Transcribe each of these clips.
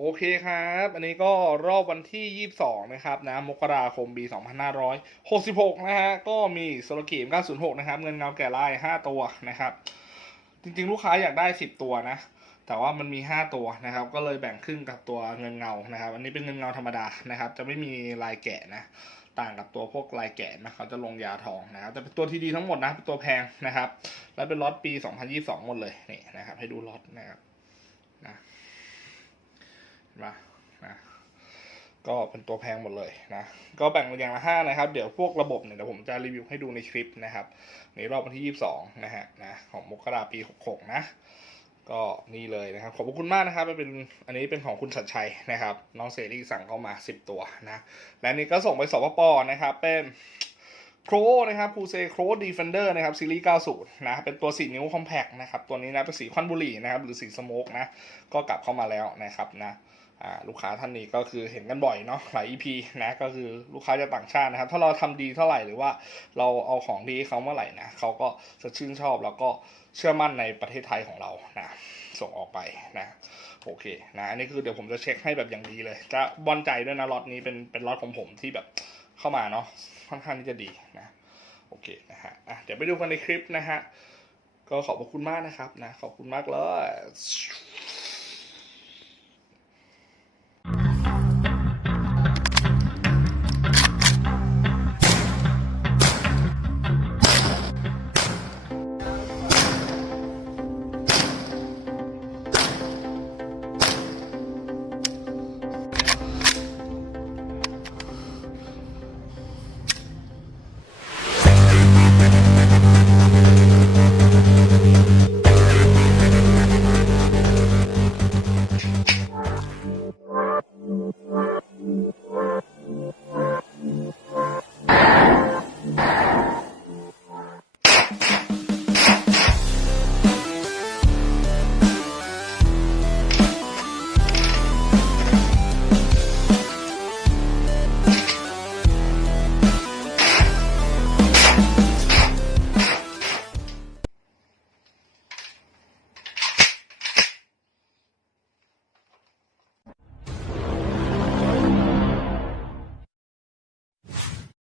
โอเคครับ อันนี้ก็รอบวันที่ 22 นะครับนะมกราคมปี 2566 นะฮะ ก็มีโซโลกิม906 นะครับ เงินเงาแก่ลาย 5 ตัวนะครับ จริงๆ ลูกค้าอยากได้ 10 ตัวนะ แต่ว่ามันมี 5 ตัวนะครับ ก็เลยแบ่งครึ่งกับตัวเงินเงา นะครับ อันนี้เป็นเงินเงาธรรมดานะครับ จะไม่มีลายแกะนะ ต่างกับตัวพวกลายแกะนะ เขาจะลงยาทองนะครับ แต่เป็นตัวที่ดีทั้งหมดนะ เป็นตัวแพงนะครับ แล้วเป็นล็อตปี 2022 หมดเลย นี่นะครับ ให้ดูล็อตนะครับ นะ มานะก็เป็นตัวแพงหมดเลยนะ ก็แบ่งเป็นอย่างละห้านะครับ เดี๋ยวพวกระบบเนี่ยเดี๋ยวผมจะรีวิวให้ดูในคลิปนะครับในรอบวันที่ 22 นะฮะนะของมกราปี 66 นะ ก็นี่เลยนะครับ ขอบคุณมากนะครับเป็นอันนี้เป็นของคุณชัดชัยนะครับ น้องเสรีสั่งเข้ามา 10 ตัวนะ และนี่ก็ส่งไปสปปนะครับ เป็นโครนะครับคูเซโครดีเฟนเดอร์นะครับซีรีส์ 90 นะ เป็นตัว 4 นิ้วคอมแพกนะครับ ตัวนี้นะเป็นสีควันบุหรี่นะครับ หรือสีสโมกนะ ก็กลับเข้ามาแล้วนะครับนะ ลูกค้าท่านนี้ก็คือเห็นกันบ่อยเนาะหลาย EP นะก็คือลูกค้าจะต่างชาตินะครับ ถ้าเราทำดีเท่าไหร่หรือว่าเราเอาของดีเขาเมื่อไหร่นะเขาก็จะชื่นชอบแล้วก็เชื่อมั่นในประเทศไทยของเรานะส่งออกไปนะโอเคนะอันนี้คือเดี๋ยวผมจะเช็คให้แบบอย่างดีเลย จะบอนใจด้วยนะล็อตนี้เป็นเป็นล็อตของผมที่แบบเข้ามาเนาะค่อนข้างที่จะดีนะโอเคนะฮะอะเดี๋ยวไปดูกันในคลิปนะฮะก็ขอบคุณมากนะครับนะขอบคุณมากเลย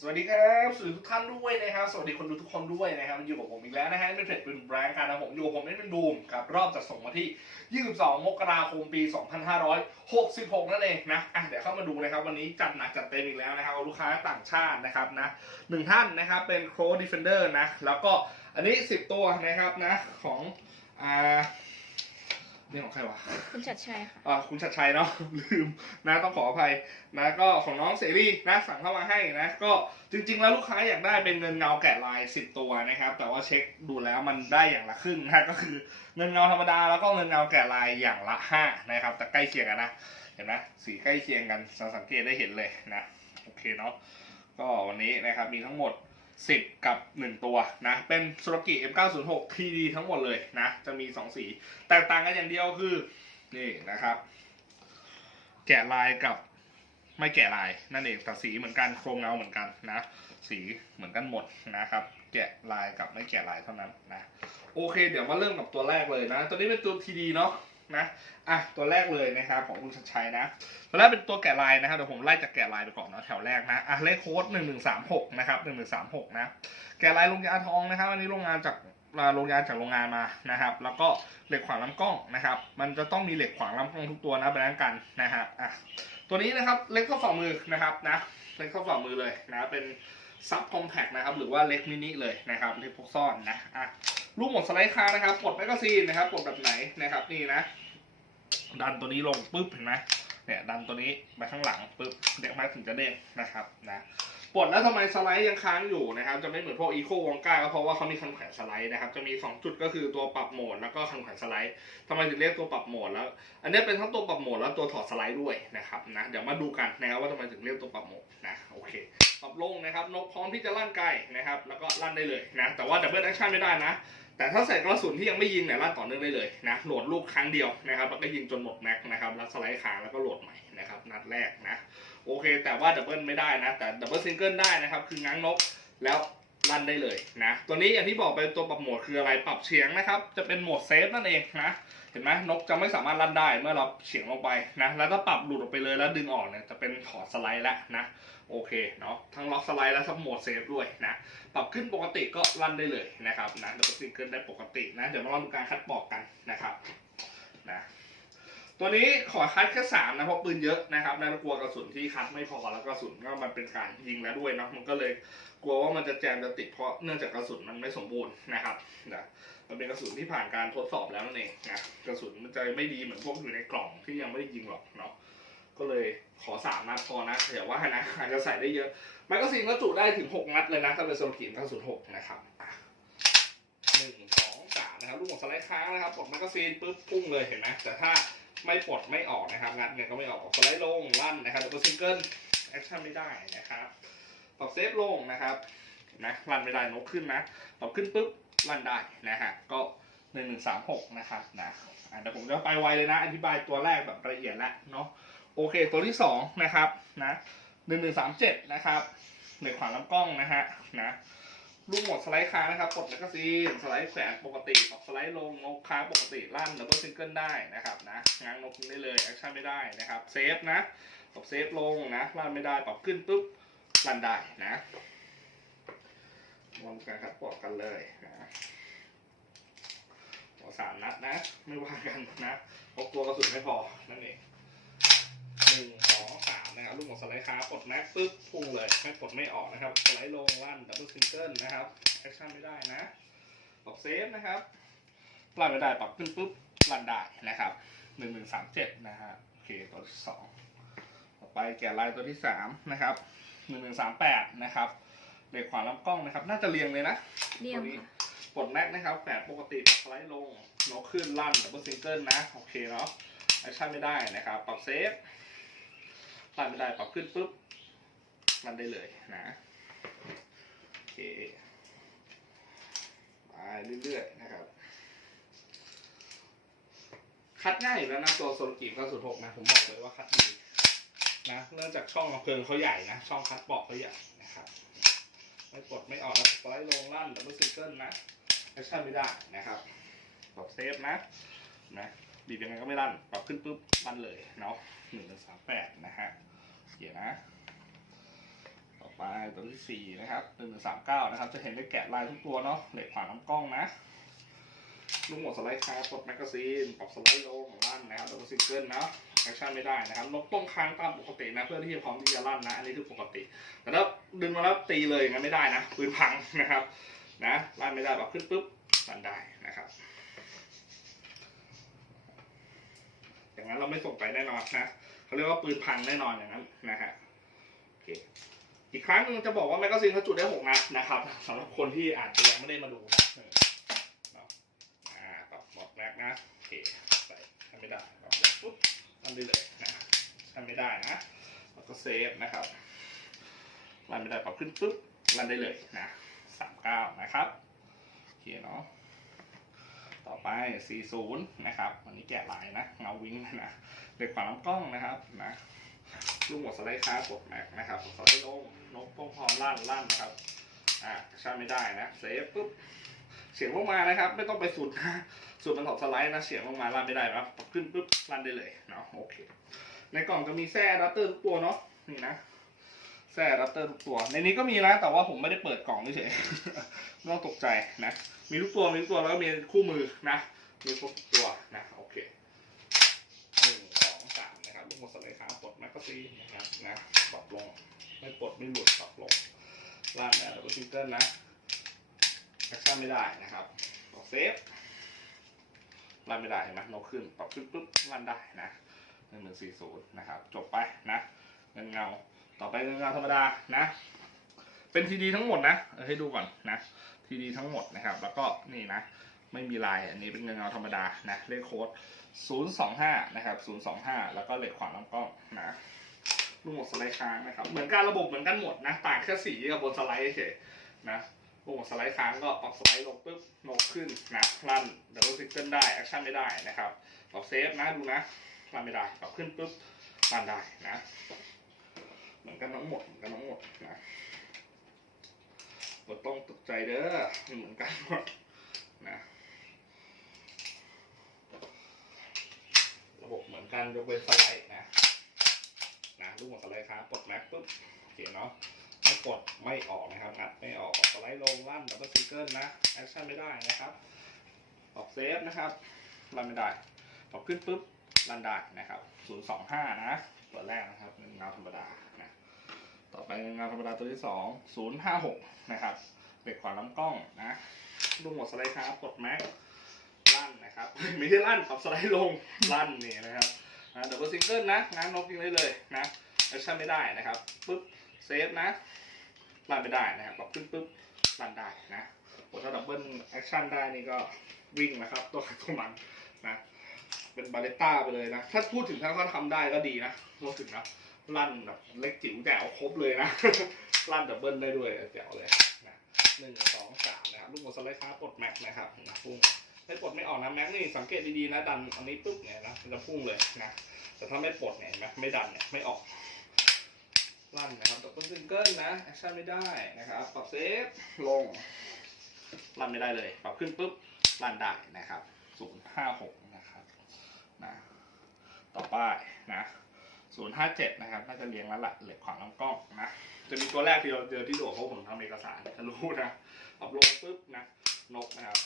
สวัสดีครับสวัสดีทุกท่านด้วยนะครับ สวัสดีคนดูทุกคนด้วยนะครับ อยู่กับผมอีกแล้วนะฮะเป็นเพจเป็นแบรนด์การนะผมอยู่กับผมนี่เป็นบูมครับรอบจัดส่งมาที่ 22 มกราคมปี 2566 นั่นเองนะอะเดี๋ยวเข้ามาดูนะครับ วันนี้จัดหนักจัดเต็มอีกแล้วนะครับลูกค้าต่างชาตินะครับนะหนึ่งท่านนะครับเป็นโค d ด f เฟนเดอร์นะ แล้วก็อันนี้ 10 ตัวนะครับนะของอ่า นี่ของใครวะคุณชัดชัยค่ะอ่าคุณชัดชัยเนาะลืมนะต้องขออภัยนะก็ของน้องเสรีนะสั่งเข้ามาให้นะก็จริง ๆ แล้วลูกค้าอยากได้เป็นเงินเงาแกะลาย10ตัวนะครับ แต่ว่าเช็คดูแล้วมันได้อย่างละครึ่งนะก็คือเงินเงาธรรมดาแล้วก็เงินเงาแกะลายอย่างละ5นะครับ แต่ใกล้เคียงกันนะเห็นไหมสีใกล้เคียงกันสังเกตได้เห็นเลยนะโอเคเนาะก็วันนี้นะครับมีทั้งหมด 10 กับ 1 ตัวนะ เป็นสุรกิ M906 TD ทั้งหมดเลยนะ จะมี 2 สี แตกต่างกันอย่างเดียวคือ นี่นะครับ แกะลายกับไม่แกะลายนั่นเองแต่สีเหมือนกันโครงเงาเหมือนกันนะ สีเหมือนกันหมดนะครับ แกะลายกับไม่แกะลายเท่านั้นนะ โอเค เดี๋ยวมาเริ่มกับตัวแรกเลยนะ ตัวนี้เป็นตัว TD เนาะ นะอะตัวแรกเลยนะครับของคุณชัดชัยนะตัวแรกเป็นตัวแกะลายนะครับเดี๋ยวผมไล่จากแกะลายไปก่อนเนาะแถวแรกนะอะเลขโค้ดหนึ่งหนึ่งสามหกนะครับหนึ่งหนึ่งสามหกนะแกะลายลงยาทองนะครับอันนี้โรงงานจากโรงงานจากโรงงานมานะครับ แล้วก็เหล็กขวางลำกล้องนะครับ มันจะต้องมีเหล็กขวางลำกล้องทุกตัวนะเป็นกันนะฮะอะตัวนี้นะครับเล็กเท่าฝ่ามือนะครับนะเล็กเท่าฝ่ามือเลยนะเป็นซับคอมแพคนะครับหรือว่าเล็กมินิเลยนะครับเล็กพกซ่อนนะอะลูกหมดสไลด์ค้านะครับปดแมกกาซีนนะครับปดแบบไหนนะครับนี่นะ ดันตัวนี้ลงปุ๊บเห็นไหมเนี่ยดันตัวนี้ไปข้างหลังปุ๊บเด็กมาถึงจะเด้งนะครับนะปลดแล้วทำไมสไลด์ยังค้างอยู่นะครับ จะไม่เหมือนพวกอีโควองก้าก็เพราะว่าเขามีคันแขวนสไลด์นะครับ จะมี 2 จุดก็คือตัวปรับโหมดแล้วก็คันแขวนสไลด์ทำไมถึงเรียกตัวปรับโหมดแล้ว อันนี้เป็นทั้งตัวปรับโหมดแล้วตัวถอดสไลด์ด้วยนะครับนะเดี๋ยวมาดูกันนะครับว่าทำไมถึงเรียกตัวปรับโหมดนะโอเคปรับลงนะครับนกพร้อมที่จะลั่นไกลนะครับ แล้วก็ลั่นได้เลยนะแต่ว่าดับเบิลแอคชั่นไม่ได้นะ แต่ถ้าใส่กระสุนที่ยังไม่ยิงเนี่ยลั่นต่อเนื่องได้เลยนะโหลดลูกครั้งเดียวนะครับแล้วก็ยิงจนหมดแม็กนะครับแล้วสไลด์ค้างแล้วก็โหลดใหม่นะครับนัดแรกนะโอเค แต่ว่าดับเบิลไม่ได้นะ แต่ดับเบิลซิงเกิลได้นะครับ คือง้างนกแล้ว ลั่นได้เลยนะ ตัวนี้อย่างที่บอกไปตัวปรับโหมดคืออะไรปรับเฉียงนะครับ จะเป็นโหมดเซฟนั่นเองนะเห็นไหมนกจะไม่สามารถลั่นได้เมื่อเราเฉียงลงไปนะแล้วถ้าปรับหลุดออกไปเลยแล้วดึงออกเนี่ยจะเป็นถอดสไลด์แล้วนะโอเคเนาะทั้งล็อกสไลด์และทั้งโหมดเซฟด้วยนะปรับขึ้นปกติก็ลั่นได้เลยนะครับนะดับเบิลซิงเกิลได้ปกตินะเดี๋ยวมาลองดูการคัดบอกกันนะครับนะ ตัวนี้ขอคัดแค่สามนะเพราะปืนเยอะนะครับน่ากลัวกระสุนที่คัดไม่พอแล้วกระสุนก็มันเป็นการยิงแล้วด้วยเนาะมันก็เลยกลัวว่ามันจะแจมจะติดเพราะเนื่องจากกระสุนมันไม่สมบูรณ์นะครับนะมันเป็นกระสุนที่ผ่านการทดสอบแล้วนั่นเองนะกระสุนมันจะไม่ดีเหมือนพวกอยู่ในกล่องที่ยังไม่ได้ยิงหรอกเนาะก็เลยขอสามนัดพอนะอย่าว่านะอาจจะใส่ได้เยอะแมกกาซีนก็จุได้ถึง6นัดเลยนะถ้าเป็นโซลกีน906นะครับหนึ่งสองสามนะครับลูกหมดสไลด์ค้างนะครับปลดแมกกาซีนปุ๊บพุ่งเลยเห็นไหมแต่ถ้า ไม่ปลดไม่ออกนะครับงัดเนี่ยก็ไม่ออกสไลด์ลงลั่นนะครับดับเบิลซิงเกิลแอคชั่นไม่ได้นะครับปรับเซฟลงนะครับนไหมลั่นไม่ได้นกขึ้นนะปรับขึ้นปุ๊บลั่นได้นะฮะก็หนึ่งหนึ่งสามหกนะครับนะอะเดี๋ยวผมจะไปไวเลยนะ อธิบายตัวแรกแบบละเอียดแล้วเนาะโอเค ตัวที่สองนะครับนะหนึ่งหนึ่งสามเจ็ดนะครับเหล็กขวาลำกล้องนะฮะนะ ลูกหมดสไลด์ค้างนะครับกดแมกกาซีนสไลด์แขวนปกติปรับสไลด์ลงนกค้างปกติลั่นดับเบิลซิงเกิลได้นะครับนะง้างนกได้เลยแอคชั่นไม่ได้นะครับเซฟนะปรับเซฟลงนะลั่นไม่ได้ปรับขึ้นปุ๊บลั่นได้นะลองการคัดปอกกันเลยนะขอสามนัดนะ ไม่ว่ากันนะเพราะกลัวกระสุนไม่พอนั่นเอง หนึ่งสองสามนะครับลูกหมดสไลด์ค้างกดแม็กปึ๊บพุ่งเลยไม่กดไม่ออกนะครับสไลด์ลงลั่นดับเบิลซิงเกิลนะครับแอคชั่นไม่ได้นะปรับเซฟนะครับลั่นไม่ได้ปรับขึ้นปุ๊บลั่นได้นะครับหนึ่งหนึ่งสามเจ็ดนะฮะโอเคตัวที่สองต่อไปแกะลายตัวที่สามนะครับหนึ่งหนึ่งสามแปดนะครับเหล็กขวางลำกล้องนะครับ น่าจะเรียงเลยนะเรียมค่ะปลดแม็กนะครับแปดปกติปรับสไลด์ลงนกขึ้นลั่นดับเบิลซิงเกิลนะโอเคเนาะแอคชั่นไม่ได้นะครับ ปรับเซฟ ลั่นไม่ได้ปรับขึ้นปุ๊บลั่นได้เลยนะโอเคไปเรื่อยๆนะครับ คัดง่ายอยู่แล้วนะตัวโซลกี906นะ ผมบอกเลยว่าคัดดีนะเนื่องจากช่องกระเพลิงเขาใหญ่นะ ช่องคัดปอกเขาใหญ่นะครับ ไม่ปลดไม่ออกนะสไลด์ลงลั่นดับเบิลซิงเกิลนะแอคชั่นไม่ได้นะครับปรับเซฟนะนะ บีบยังไงก็ไม่ลั่นปรับขึ้นปุ๊บลั่นเลยเนาะหนึ่งสามแปดนะฮะเดี๋ยวนะ ต่อไปตัวที่สี่นะครับหนึ่งสามเก้านะครับ จะเห็นได้แกะลายทุกตัวเนาะเหล็กขวางลำกล้องนะลูกหมดสไลด์ค้างปลดแมกกาซีนปรับสไลด์ลงลั่นนะครับดับเบิลซิงเกิลนะแอคชั่นไม่ได้นะครับนกต้องค้างตามปกตินะเพื่อที่จะพร้อมที่จะลั่นนะ อันนี้คือปกติ แต่ถ้าดึงมาแล้วตีเลยอย่างนั้นไม่ได้นะปืนพังนะครับ นะลั่นไม่ได้แบบขึ้นปุ๊บลั่นได้นะครับ อย่างนั้นเราไม่ส่งไปแน่นอนนะเขาเรียกว่าปืนพังแน่นอนอย่างนั้นนะฮะโอเคอีกครั้งนึงจะบอกว่าแมกกาซีนเขาจุดได้หกนัดนะครับสำหรับคนที่อาจจะยังไม่ได้มาดูนะออเนาะอ่าปรับหมดแม็กนะโอเคใส่ทำไม่ได้ปรับปุ๊บลั่นได้เลยนะทำไม่ได้นะแล้วก็เซฟนะครับรันไม่ได้ปรับขึ้นปุ๊บรันได้เลยนะสามเก้านะครับโอเคเนาะ ต่อไปสี่ศูนะครับ วันนี้แกะลายนะ เงาวิ้งนะเด็กขวางลำกล้องนะครับนะลูกหมดสไลด์ค้ากดแม็กนะครับสไลด์ลงนกต้องพร้อมลั่นลั่นนะครับ อ่าใช้ไม่ได้นะเซฟปุ๊บเสียงลงมานะครับ ไม่ต้องไปสุดนะสุดมันถอดสไลด์นะเสียงลงมาลั่นไม่ได้นะปรับขึ้นปุ๊บลั่นได้เลยเนาะโอเค ในกล่องจะมีแส้ดัตเตอร์ทุกตัวเนาะนี่นะ แซ่รับเตอร์ทุกตัว ในนี้ก็มีนะแต่ว่าผมไม่ได้เปิดกล่องเฉยๆไม่ต้องตกใจนะ มีทุกตัวมีทุกตัวแล้วก็มีคู่มือนะ มีครบทุกตัวนะโอเคหนึ่งสองสามนะครับลูกหมดสไลด์ค้าปลดแมกกาซีนนะครับนะปรับลงไม่ปลดไม่หลุดปรับลงล่างแล้วก็ซิงเกิลนะแอคชั่นไม่ได้นะครับปรับเซฟลั่นไม่ได้เห็นไหมนกขึ้นปรับขึ้นปุ๊บลั่นได้นะหนึ่งหนึ่งสี่ศูนย์นะครับ จบไปนะเงินเงา ต่อไปเงินเงาธรรมดานะ เป็นทีดีทั้งหมดนะเอาให้ดูก่อนนะทีดีทั้งหมดนะครับ แล้วก็นี่นะ ไม่มีลายอันนี้เป็นเงินเงาธรรมดานะเลขโค้ด025 นะครับ 025 แล้วก็เลขขวางลำกล้องนะลูกหมดสไลด์ค้างนะครับ เหมือนการระบบเหมือนกันหมดนะ ต่างแค่สีกับบนสไลด์เฉยๆนะลูกหมดสไลด์ค้างก็ปรับสไลด์ลงปุ๊บโนกขึ้นนะลั่นดับเบิลซิงเกิลได้แอคชั่นไม่ได้นะครับปรับเซฟนะดูนะลั่นไม่ได้ปรับขึ้นปุ๊บลั่นได้นะ มือนกันทั้งหมดเหมือนกันทั้งหมดนะบ่ต้องตกใจเด้อเหมือนกันหมดนะระบบเหมือนกันยกเว้นสไลด์นะนะลูกหมดสไลด์ครับกดแม็กปุ๊บโอเคเนาะไม่กดไม่ออกนะครับงัดไม่ออกสไลด์ลงลั่นดับเบิลซิงเกิลนะแอคชั่นไม่ได้นะครับออกเซฟนะครับรันไม่ได้ออกขึ้นปุ๊บรันได้นะครับ025นะตัวแรกนะครับเงินเงาธรรมดา ต่อไปงินธรรมดาตัวที่2 056นะครับเบรกขวาลำกล้องนะลูกหมดสไลด์ครับกดแม็กลั่นนะครับ ไม่ได้ลั่นปรับสไลด์ลงลั่นนี่นะครับดับเบิลซิงเกิลนะงานนกยิงได้เลยนะแอคชั่นไม่ได้นะครับปุ๊บเซฟนะลั่นไม่ได้นะครับปรับขึ้นปุ๊บลั่นได้นะโอ้ถ้าดับเบิลแอคชั่นได้นี่ก็วิ่งนะครับตัวใครตัวมันนะเป็นบาเลต้าไปเลยนะ ถ้าพูดถึงถ้าเขาทำได้ก็ดีนะพูดถึงนะ ลั่นแบบเล็กจิ๋วแจ๋วครบเลยนะ ลั่นดับเบิลได้ด้วยแจ๋วเลยนะหนึ่งสองสามนะครับลูกหมดสไลด์ค้ากดแม็กนะครับนะพุ่งถ้าปลดไม่ออกนะแม็กนี่สังเกตดีๆนะดันอันนี้ปุ๊บเนี่ยนะมันจะพุ่งเลยนะแต่ถ้าไม่ปลดเนี่ยเห็นไหมไม่ดันเนี่ยไม่ออกลั่นนะครับแต่ต้นซิงเกิลนะแอคชั่นไม่ได้นะครับปรับเซฟลงลั่นไม่ได้เลยปรับขึ้นปุ๊บลั่นได้นะครับศูนย์ห้าหกนะครับนะต่อไปนะ ศูนย์ห้าเจ็ดนะครับ น่าจะเรียงแล้วละเหล็กขวางลำกล้องนะ จะมีตัวแรกที่เราเจอที่โดดเพราะผมทำเอกสารจะรู้นะปรับลงปุ๊บนะ นกนะครับ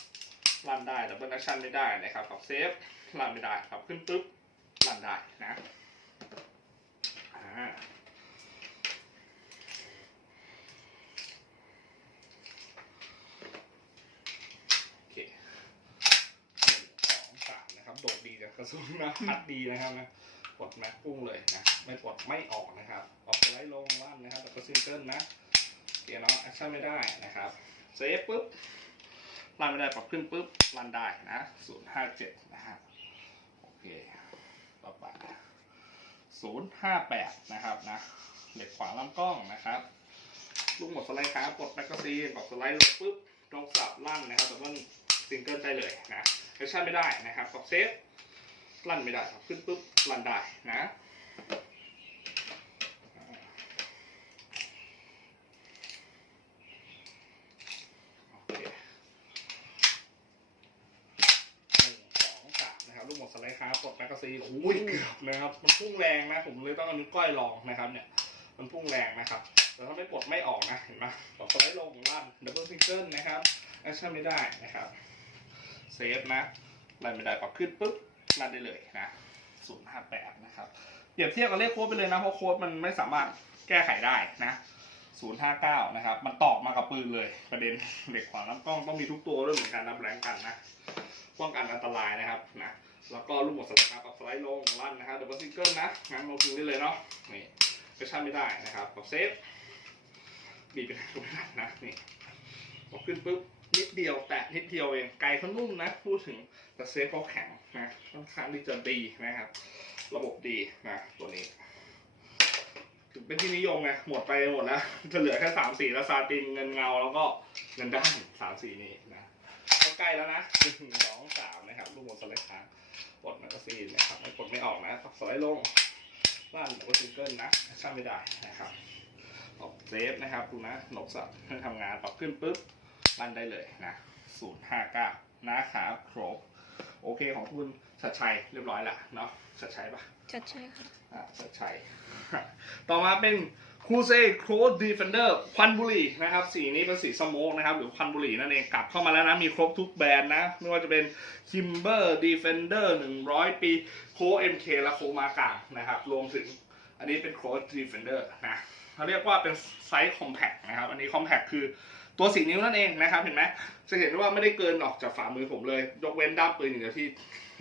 รันได้แต่เบิลแอคชั่นไม่ได้นะครับปรับเซฟรันไม่ได้ปรับขึ้นปุ๊บรันได้นะอ่าโอเคหนึ่งสองสามนะครับโดดดีจากกระสุนนะพัดดีนะครับนะ ดแม็กพุ่งเลยนะ ไม่กดไม่ออกนะครับ ออกสไลด์ลงลั่นนะครับแต่ก็ซิงเกิลนะเกียร์เนาะแอคชั่นไม่ได้นะครับ เซฟปุ๊บรันไม่ได้ปรับขึ้นปุ๊บรันได้นะศูนย์ห้าเจ็ดนะฮะ โอเค ต่อไปศูนย์ห้าแปดนะครับนะ เหล็กขวางลำกล้องนะครับ ลูกหมดสไลด์ค้ากดแมกกาซีนกดสไลด์ลงปุ๊บตรงสับลั่นนะครับแต่ว่าซิงเกิลได้เลยนะแอคชั่นไม่ได้นะครับกดเซฟ ลั่นไม่ได้ปรับขึ้นปุ๊บรันได้นะโอเคหนึ่งสองสามนะครับลูกหมดสไลด์ค้ากดแมกกาซีนโอ้ยเกือบนะครับ มันพุ่งแรงนะ ผมเลยต้องเอานิ้วก้อยลองนะครับ เนี่ย มันพุ่งแรงนะครับ แต่ถ้าไม่ปลดไม่ออกนะ เห็นไหมปลดสไลด์ลงลั่นดับเบิลซิงเกิลนะครับแอคชั่นไม่ได้นะครับ เซฟนะลั่นไม่ได้ปรับขึ้นปุ๊บ ลั่นได้เลยนะศูนย์ห้าแปดนะครับ เปรียบเทียบกับเลขโค้ดไปเลยนะ เพราะโค้ดมันไม่สามารถแก้ไขได้นะศูนย์ห้าเก้านะครับ มันตอกมากับปืนเลยประเด็นเหล็กขวางลำกล้องต้องมีทุกตัวด้วยเหมือนกันนะแบงกันนะ ป้องกันอันตรายนะครับนะ แล้วก็ลูกหมดสไลด์ครับปรับสไลด์ลงลั่นนะครับดับเบิลซิงเกิลนะงั้นลงทุนได้เลยเนาะ นี่เฟชั่นไม่ได้นะครับปรับเซฟบีบไปไหนก็ไม่ได้นะ นี่พอขึ้นปุ๊บ นิดเดียวแตะนิดเดียวเองไกลเขานุ่มนะพูดถึงแต่เซฟเขาแข็งนะค่อนข้างที่จะดีนะครับ ระบบดีนะตัวนี้ ถึงเป็นที่นิยมไงหมดไปหมดแล้วจะเหลือแค่สามสีแล้วซาตินเงินเงาแล้วก็เงินด้านสามสีนี้นะก็ใกล้แล้วนะหนึ่งสองสามนะครับลูกหมดสไลด์ค้างกดแมกกาซีนนะครับไม่กดไม่ออกนะสไลด์ลงลั่นหรือว่าซิงเกิลนะช่างไม่ได้นะครับออกเซฟนะครับดูนะหนกสับให้ทำงานปรับขึ้นปุ๊บ ลั่นได้เลยนะศูนย์ห้าเก้านะครับครบ โอเคของคุณชัดชัยเรียบร้อยละเนาะชัดชัยปะชัดใช่ค่ะอ่าชัดชัย ต่อมาเป็นคูเซ่โครดดีเฟนเดอร์ควันบุหรี่นะครับสีนี้เป็นสีสโมกนะครับหรือควันบุหรี่นั่นเองกลับเข้ามาแล้วนะ มีครบทุกแบรนด์นะ ไม่ว่าจะเป็นคิมเบอร์ดีเฟนเดอร์หนึ่งร้อยปีโคเอ็มเคและโคมากานะครับ รวมถึงอันนี้เป็นโคดดีเฟนเดอร์นะเขาเรียกว่าเป็นไซส์คอมแพคนะครับ อันนี้คอมแพคคือ ตัวสีนิ้วนั่นเองนะครับเห็นไหมจะเห็นว่าไม่ได้เกินออกจากฝ่ามือผมเลย ยกเว้นด้ามปืนอย่างเดียวที่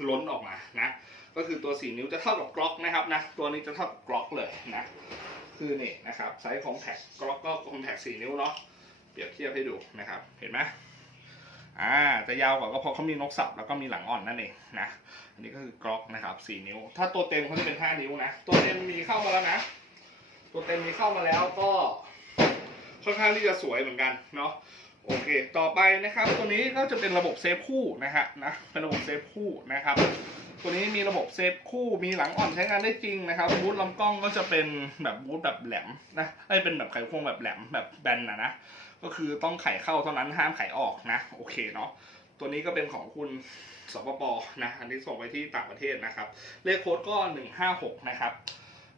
ล้นออกมานะก็คือตัวสีนิ้วจะเท่ากับกล็อกนะครับนะตัวนี้จะเท่ากับกล็อกเลยนะคือนี่นะครับไซส์คอมแพคกล็อกก็คอมแพคสี่นิ้วเนาะเปรียบเทียบให้ดูนะครับเห็นไหมอ่าจะยาวกว่าก็เพราะเขามีนกสับแล้วก็มีหลังอ่อนนั่นเองนะอันนี้ก็คือกล็อกนะครับสี่นิ้ว ถ้าตัวเต็มเขาจะเป็นห้านิ้วนะตัวเต็มมีเข้ามาแล้วนะ ตัวเต็มมีเข้ามาแล้วก็ ค่อนข้างที่จะสวยเหมือนกันเนาะโอเค ต่อไปนะครับ ตัวนี้ก็จะเป็นระบบเซฟคู่นะฮะนะเป็นระบบเซฟคู่นะครับ ตัวนี้มีระบบเซฟคู่มีหลังอ่อนใช้งานได้จริงนะครับบูทลำกล้องก็จะเป็นแบบบูทแบบแหลมนะไอ้เป็นแบบไขควงแบบแหลมแบบแบนนะนะก็คือต้องไขเข้าเท่านั้นห้ามไขออกนะ โอเคเนาะตัวนี้ก็เป็นของคุณสปปนะอันนี้ส่งไปที่ต่างประเทศนะครับ เลขโค้ดก็หนึ่งห้าหกนะครับ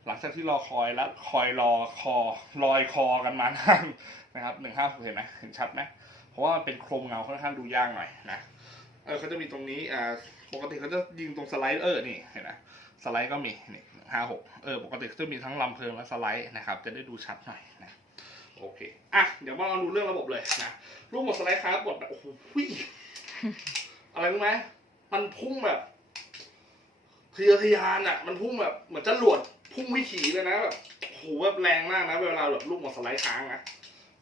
หลังจากที่รอคอยและคอยรอคอลอยคอกันมานานนะครับหนึ่งห้าหกเห็นไหมเห็นชัดไหมเพราะว่ามันเป็นโครงเงาค่อนข้างดูยากหน่อยนะเออเขาจะมีตรงนี้อ่าปกติเขาจะยิงตรงสไลด์เออนี่เห็นไหมสไลด์ก็มีนี่ห้าหกเออปกติเขาจะมีทั้งลำเพลิงและสไลด์นะครับ จะได้ดูชัดหน่อยนะโอเคอะเดี๋ยวมาเราดูเรื่องระบบเลยนะรูปหมดสไลด์ครับบทแบบโอ้โหอะไรรู้ไหมมันพุ่งแบบทะเยอทะยานอะ มันพุ่งแบบเหมือนจะหลวด พุ่งวิถีเลยนะแบบโอ้โหแบบแรงมากนะ เวลาแบบลูกหมดสไลด์ค้างนะ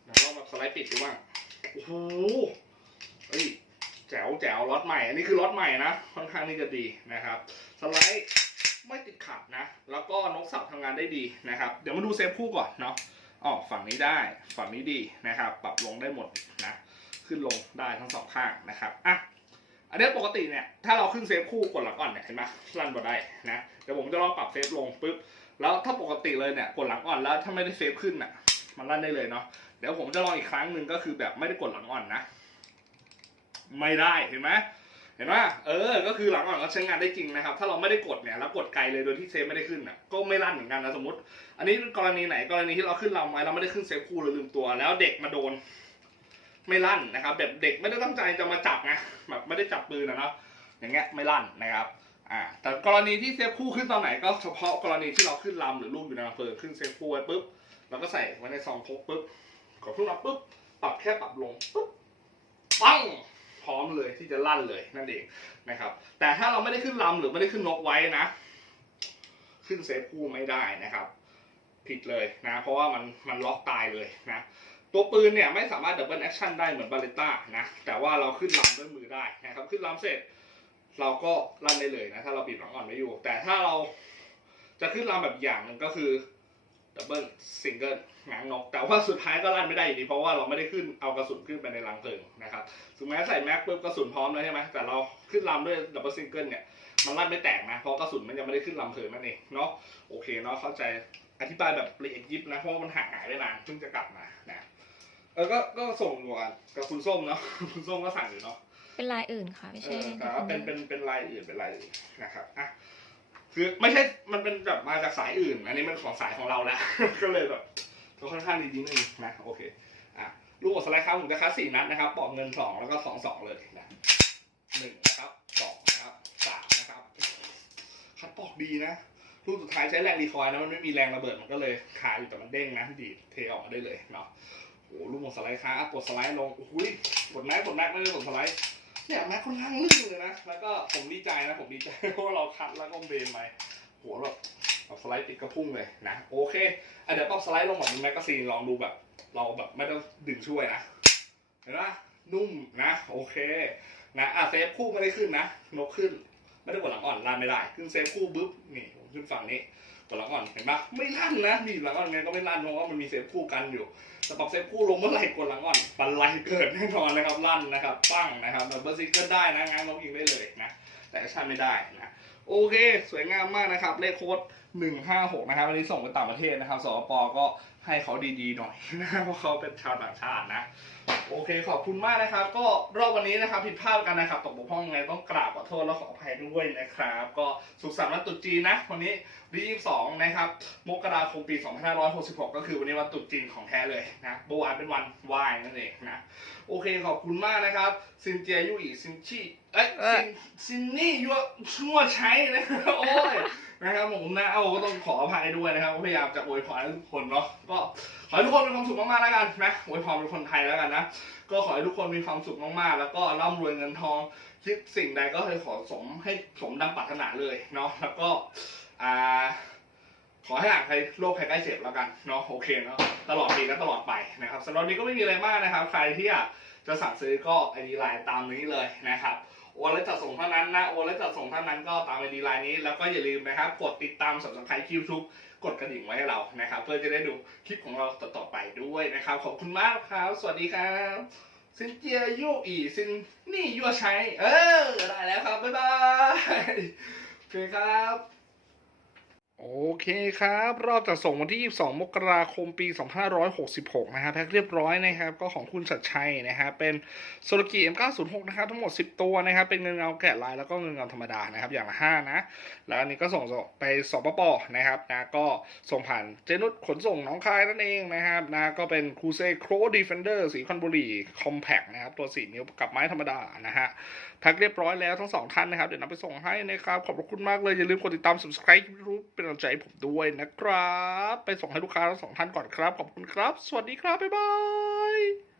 เดี๋ยวแบบสไลด์ปิดดูบ้างโอ้โหเฮ้ยแจ๋วแจ๋วรถใหม่ อันนี้คือรถใหม่นะ ค่อนข้างที่จะดีนะครับ สไลด์ไม่ติดขัดนะ แล้วก็นกสับทำงานได้ดีนะครับ เดี๋ยวมาดูเซฟคู่ก่อนเนาะอ๋อฝั่งนี้ได้ฝั่งนี้ดีนะครับ ปรับลงได้หมดนะ ขึ้นลงได้ทั้งสองข้างนะครับอะ อันนี้ปกติเนี่ยถ้าเราขึ้นเซฟคู่กดหลังอ่อนเนี่ยเห็นไหมลั่นบ่ได้นะเดี๋ยวผมจะลองปรับเซฟลงปุ๊บแล้วถ้าปกติเลยเนี่ยกดหลังอ่อนแล้วถ้าไม่ได้เซฟขึ้นอะมันลั่นได้เลยเนาะเดี๋ยวผมจะลองอีกครั้งหนึ่งก็คือแบบไม่ได้กดหลังอ่อนนะ ไม่ได้เห็นไหมเห็นไหมเออ ก็คือหลังอ่อนก็ใช้งานได้จริงนะครับ ถ้าเราไม่ได้กดเนี่ยแล้วกดไกลเลยโดยที่เซฟไม่ได้ขึ้นอะก็ไม่ลั่นเหมือนกันนะสมมติ อันนี้กรณีไหนกรณีที่เราขึ้นลำไว้เราไม่ได้ขึ้นเซฟคู่เราลืมตัว แล้วเด็กมาโดน ไม่ลั่นนะครับ แบบเด็กไม่ได้ตั้งใจจะมาจับไงแบบไม่ได้จับปืนนะเนาะอย่างเงี้ยไม่ลั่นนะครับอ่าแต่กรณีที่เซฟคู่ขึ้นตอนไหนก็เฉพาะกรณีที่เราขึ้นลำหรือลูกอยู่ในลำเพลิงขึ้นเซฟคู่ไว้ปุ๊บเราก็ใส่ไว้ในซองพกปุ๊บกดขึ้นมาปุ๊บปรับแค่ปรับลงปุ๊บปังพร้อมเลยที่จะลั่นเลยนั่นเองนะครับ แต่ถ้าเราไม่ได้ขึ้นลำหรือไม่ได้ขึ้นนกไว้นะ ขึ้นเซฟคู่ไม่ได้นะครับ ผิดเลยนะ เพราะว่ามันมันล็อกตายเลยนะ ตัวปืนเนี่ยไม่สามารถดับเบิลแอคชั่นได้เหมือนบาเลต้านะแต่ว่าเราขึ้นลำด้วยมือได้นะครับขึ้นลำเสร็จ เราก็ลั่นได้เลยนะถ้าเราปิดหลังอ่อนไม่อยู่ แต่ถ้าเราจะขึ้นลำแบบอย่างหนึ่งก็คือดับเบิลซิงเกิลงางนก แต่ว่าสุดท้ายก็ลั่นไม่ได้อยู่ดีเพราะว่าเราไม่ได้ขึ้นเอากระสุนขึ้นไปในรังเพลิงนะครับถึงแม้ใส่แม็กปุ๊บกระสุนพร้อมแล้วใช่ไหมแต่เราขึ้นลำด้วยดับเบิลซิงเกิลเนี่ยมันลั่นไม่แตกนะเพราะกระสุนมันยังไม่ได้ขึ้นลำเพลิงนั่นเองเนาะโอเคเนาะเข้าใจอธิบายแบบละเอียดยิบนะเพราะว่ามันห่างหายไปนานเพิ่งจะกลับมานะ เออก็ก็ส่งอยู่กันกับคุณส้มเนาะคุณส้มก็สั่งอยู่เนาะเป็นลายอื่นค่ะ ไม่เอใช่อแต่ว่าเป็นเป็นเป็นลายอื่นเป็นลายอื่นนะครับอะคือไม่ใช่มันเป็นแบบมาจากสายอื่น อันนี้มันของสายของเราแล้วก็เลยแบบก็ค่อนข้างดีนิดนึงนะโอเคอะลูกหมดสไลด์ครับผมจะคัดสี่นัดนะครับปอกเงินสองแล้วก็สองสองเลยนะหนึ่งนะครับสองนะครับสามนะครับคัดปอกดีนะลูกสุดท้ายใช้แรงรีคอยล์นะมันไม่มีแรงระเบิดมันก็เลยคาอยู่แต่มันเด้งนะดีดเทออกมาได้เลยเนาะ โอ้ลูกหมดสไลด์ครับกดสไลด์ลงโอ้โหกดแม็กกดแม็กไม่ได้กดสไลด์เนี่ยแม็กค่อนข้างลื่นเลยนะ แล้วก็ผมดีใจนะผมดีใจเพราะว่าเราคัดแล้วก็เบนไปหแบบแบบสไลด์ติดกระพุ่งเลยนะโอเคอะเดี๋ยวปรับสไลด์ลงแบบเป็นแมกกาซีนลองดูแบบ เราแบบไม่ต้องดึงช่วยนะ เห็นปะนุ่มนะโอเคนะอะเซฟคู่ไม่ได้ขึ้นนะนกขึ้น ไม่ได้กดหลังอ่อนลั่นไม่ได้ ขึ้นเซฟคู่ปุ๊บนี่ผมขึ้นฝั่งนี้ ตัวละอ่อนเห็นปะไม่ลั่นนะนี่หลังอ่อนไงก็ไม่ลั่นเพราะว่ามันมีเซฟคู่กันอยู่แต่ปรับเซฟคู่ลงเมื่อไหร่กดหลังอ่อนปันไลเกิดแน่นอนนะครับลั่นนะครับปั้งนะครับแบบเบอร์ซิเกิลได้นะงั้นนกยิงได้เลยนะแต่ชั่นไม่ได้นะโอเค สวยงามมากนะครับเลขโค้ดหนึ่งห้าหกนะครับวันนี้ส่งไปต่างประเทศนะครับสอปก็ให้เขาดีๆหน่อยนะเพราะเขาเป็นชาวต่างชาตินะ โอเคขอบคุณมากนะครับ ก็รอบวันนี้นะครับผิดพลาดกันนะครับตกบกพร่องไงต้องกราบขอโทษและขออภัยด้วยนะครับ ก็สุขสันต์วันตรุษจีนนะวันนี้วันที่22นะครับมกราคมปี 2566 ก็คือวันนี้วันตรุษจีนของแท้เลยนะเมื่อวานเป็นวันไหว้นั่นเองนะโอเคขอบคุณมากนะครับซินเจียยุอีซินชี่เอ้ยซินซินนี่ยัวชั่วใช้นะครับโอ้ย นะครับผมนะเอาก็ต้องขออภัยด้วยนะครับพยายามจะอวยพรให้ทุกคนเนาะก็ขอให้ทุกคนมีความสุขมากๆแล้วกันนะอวยพรเป็นคนไทยแล้วกันนะก็ขอให้ทุกคนมีความสุขมากๆ แล้วก็ร่ำรวยเงินทองคิดสิ่งใดก็ให้ขอสมให้สมดังปรารถนาเลยเนาะแล้วก็อ่าขอให้ห่างไกลโรคภัยใกล้เจ็บแล้วกันเนาะโอเคเนาะตลอดปีและตลอดไปนะครับสำหรับนนี้ก็ไม่มีอะไรมากนะครับ ใครที่อยากจะสั่งซื้อก็ไอดีไลน์ตามนี้เลยนะครับ โอนและจัดส่งเท่านั้นนะโอนและจัดส่งเท่านั้นก็ตามไอดีไลน์นี้แล้วก็อย่าลืมนะครับกดติดตามสับใครคิวทุกกดกระดิ่งไว้ให้เรานะครับ เพื่อจะได้ดูคลิปของเราต่อๆไปด้วยนะครับ ขอบคุณมากครับ สวัสดีครับซินเจียยู่อีซินนี่ยัวใช้ เออได้แล้วครับ บ๊ายบายโอเคครับ โอเคครับ รอบจัดส่งวันที่ 22 มกราคมปี 2566 นะครับแพ็คเรียบร้อยนะครับ ก็ของคุณชัดชัยนะครับเป็นโซลกิ M906 นะครับ ทั้งหมด 10 ตัวนะครับ เป็นเงินเงาแกะลายแล้วก็เงินเงาธรรมดานะครับ อย่างละ 5 นะ แล้วอันนี้ก็ส่งไปสปปนะครับนะก็ส่งผ่านเจนุสขนส่งหน้องคายนั่นเองนะครับนะก็เป็นคูเซ่โครดีเฟนเดอร์สีคอนบุรีคอมแพคนะครับ ตัว4นิ้วกับไม้ธรรมดานะฮะ แพ็คเรียบร้อยแล้วทั้งสองท่านนะครับ เดี๋ยวนำไปส่งให้นะครับ ขอบพระคุณมากเลย อย่าลืมกดติดตาม subscribe รูปเป็นกำลังใจผมด้วยนะครับ ไปส่งให้ลูกค้าทั้งสองท่านก่อนครับ ขอบคุณครับ สวัสดีครับ บ๊ายบาย